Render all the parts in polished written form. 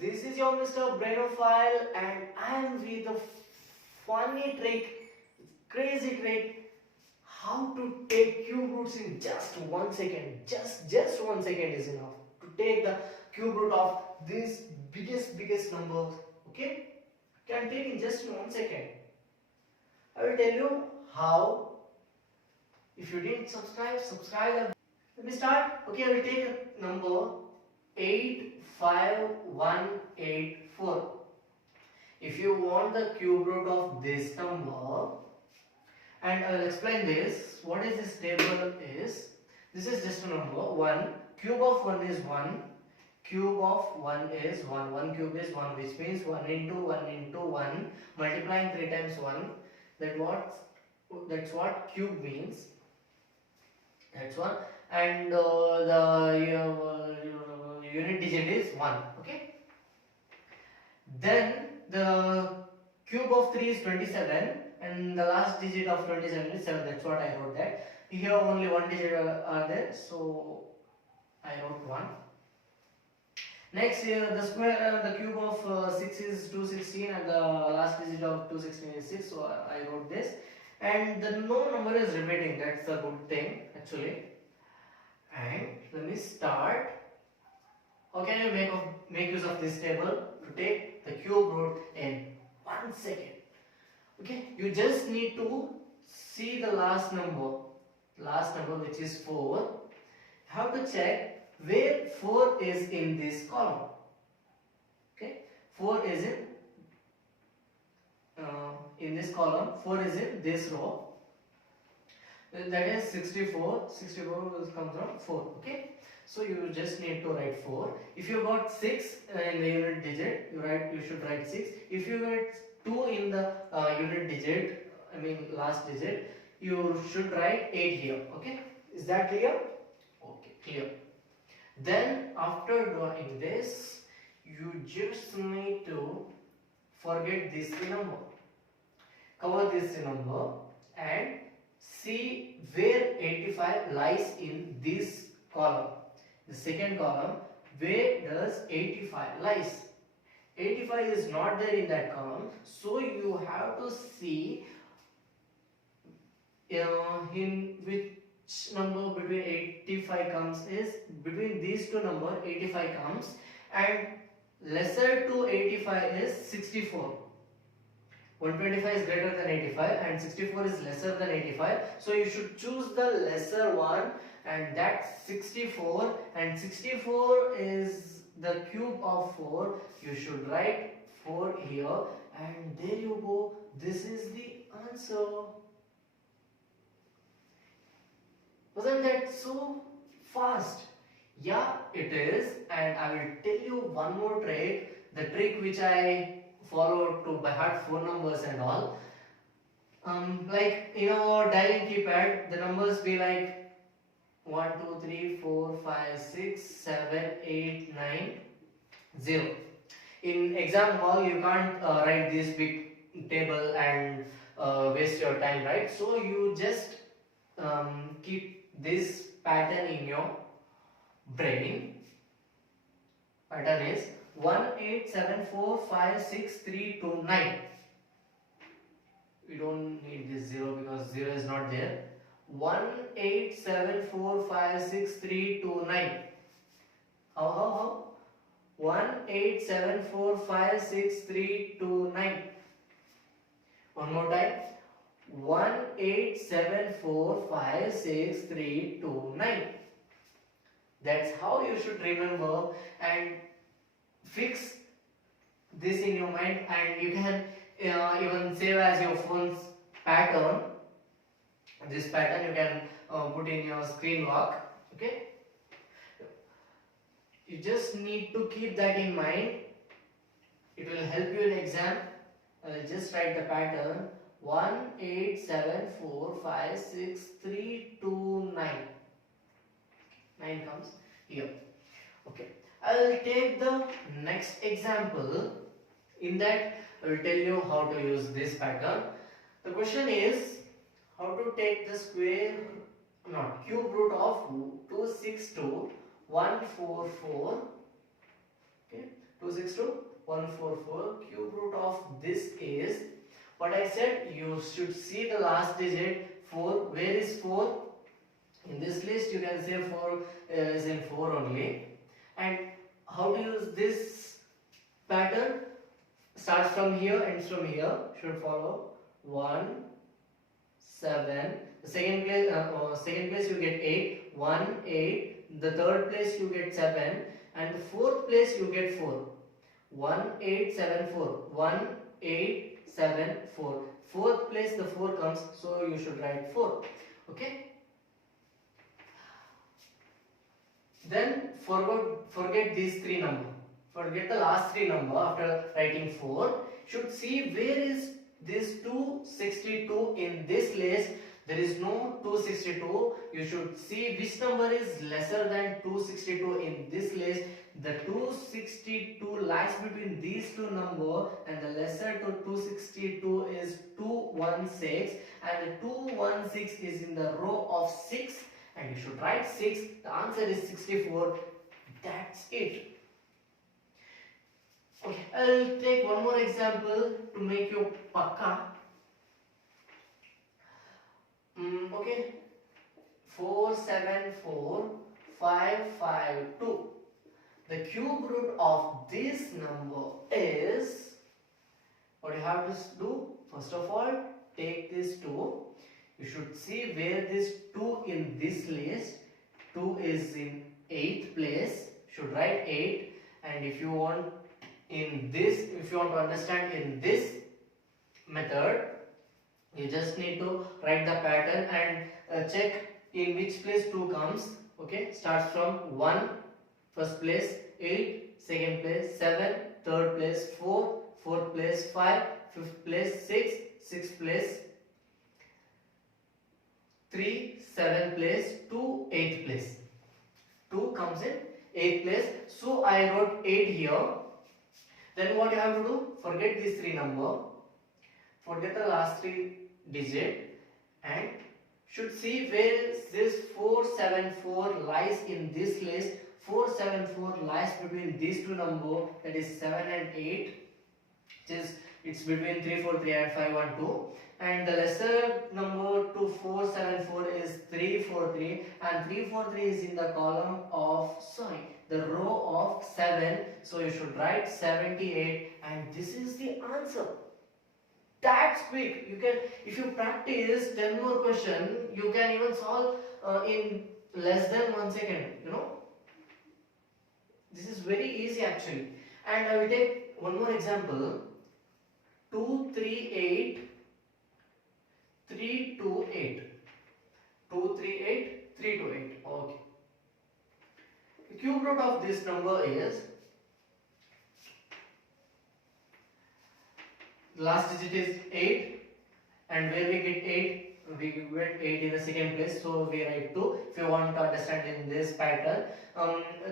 this is your Mr. Brainophile and I am with a funny trick, crazy trick, how to take cube roots in just 1 second. Just 1 second is enough to take the cube root of this biggest number. Okay, can take in just 1 second. I will tell you how. If you didn't subscribe. Let me start. Okay, I will take number 85184. If you want the cube root of this number, and I will explain this. What is this table is? This is just a number 1. Cube of 1 is 1. Cube of 1 is 1. 1 cube is 1, which means 1 into 1 into 1, multiplying 3 times 1. That's what cube means. That's one. And the unit digit is 1. Okay. Then the cube of 3 is 27 and the last digit of 27 is 7. That's what I wrote that. Here only one digit are there, so I wrote 1. Next, here the square, the cube of 6 is 216 and the last digit of 216 is 6, so I wrote this. And the no number is repeating, that's a good thing actually. And let me start. How can you make use of this table to take the cube root in 1 second? Okay, you just need to see the last number which is 4. You have to check where 4 is in this column. Okay, 4 is in this column, 4 is in this row. That is 64. 64 will come from 4. Okay, so you just need to write 4. If you got 6 in the unit digit, you should write 6. If you get 2 in the unit digit, last digit, you should write 8 here. Okay, is that clear? Okay, clear. Then after doing this, you just need to forget this number, cover this number, and see where 85 lies in this column. The second column, where does 85 lies? 85 is not there in that column, so you have to see in which number between 85 comes is between these two numbers 85 comes, and lesser to 85 is 64. 125 is greater than 85 and 64 is lesser than 85, so you should choose the lesser one, and that's 64, and 64 is the cube of 4. You should write 4 here, and there you go. This is the answer. Wasn't that so fast? Yeah, it is. And I will tell you one more trick, the trick which I follow to by heart 4 numbers and all. Like in our dialing keypad, the numbers be like 1, 2, 3, 4, 5, 6, 7, 8, 9, 0. In exam hall, you can't write this big table and waste your time, right? So you just keep this pattern in your brain. Pattern is 1, 8, 7, 4, 5, 6, 3, 2, 9. We don't need this 0 because 0 is not there. 1, 8, 7, 4, 5, 6, 3, 2, 9. How? 1, 8, 7, 4, 5, 6, 3, 2, 9. One more time. 1, 8, 7, 4, 5, 6, 3, 2, 9. That's how you should remember and fix this in your mind, and you can even save as your phone's pattern. This pattern you can put in your screen lock. Okay, you just need to keep that in mind. It will help you in exam. Just write the pattern 1, 8, 7, 4, 5, 6, 3, 2, 9. 9 comes here. Okay, I will take the next example. In that, I will tell you how to use this pattern. The question is how to take the cube root of 262 144. Okay, 262 144. Cube root of this is what I said. You should see the last digit 4. Where is 4? In this list you can say 4 is in 4 only. And how to use this pattern? Starts from here, ends from here. Should follow 1 7. The second place you get 8. 1 8. The third place you get 7, and the fourth place you get 4. 1 8 7 4. 1 8 7 4. Fourth place the 4 comes, so you should write 4. Okay. Then forget these 3 number. Forget the last 3 number after writing 4. Should see where is this 262 in this list. There is no 262. You should see which number is lesser than 262 in this list. The 262 lies between these two numbers, and the lesser to 262 is 216, and the 216 is in the row of 6, and you should write 6. The answer is 64. That's it. Okay, I'll take one more example to make you pakka. Okay, 474552. The cube root of this number is, what you have to do, first of all, take this 2. You should see where this 2 in this list. 2 is in 8th place. Should write 8. And if you want to understand in this method, you just need to write the pattern and check in which place 2 comes. Okay, starts from 1, first place 8, second place 7, third place 4, fourth place 5, fifth place 6, sixth place 3, seventh place 2, eighth place. 2 comes in 8th place. So I wrote 8 here. Then what you have to do? Forget these 3 number. Forget the last 3 digit, and should see where this 474 lies in this list. 474 lies between these two numbers, that is 7 and 8. It's between 343 and 512. And the lesser number to 474 is 343, and 343 is in the column of, the row of 7. So you should write 78, and this is the answer. That's quick. You can, if you practice 10 more questions, you can even solve in less than 1 second. You know, this is very easy actually. And I will take one more example. 238 328. 238 328. Okay. The cube root of this number is, the last digit is 8, and where we get 8, we get 8 in the second place, so we write 2. If you want to understand in this pattern,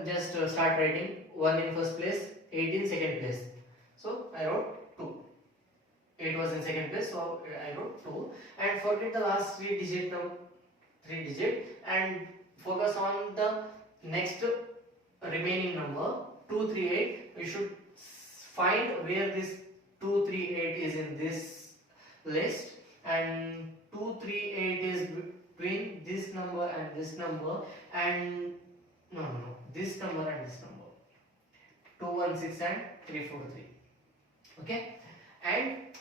just start writing 1 in first place, 8 in second place. So I wrote 2. 8 was in second place, so I wrote 2. And forget the last 3 digit and focus on the next remaining number 238. You should find where this 238 is in this list, and 238 is between this number and this number, and this number and this number, 216 and 343. Okay, and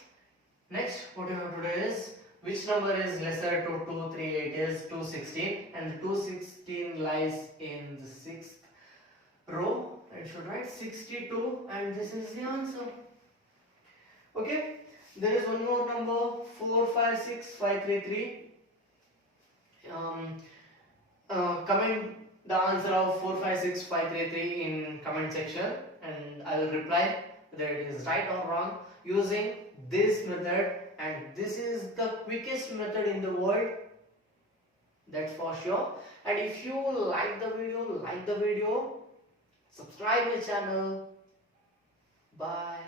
next what you have to do is, which number is lesser to 238 is 216, and 216 lies in the 6th row. I should write 62, and this is the answer. Okay, there is one more number, 456533. Comment the answer of 456533 in comment section, and I will reply whether it is right or wrong using this method. And this is the quickest method in the world, that's for sure. And if you like the video, subscribe my channel. Bye.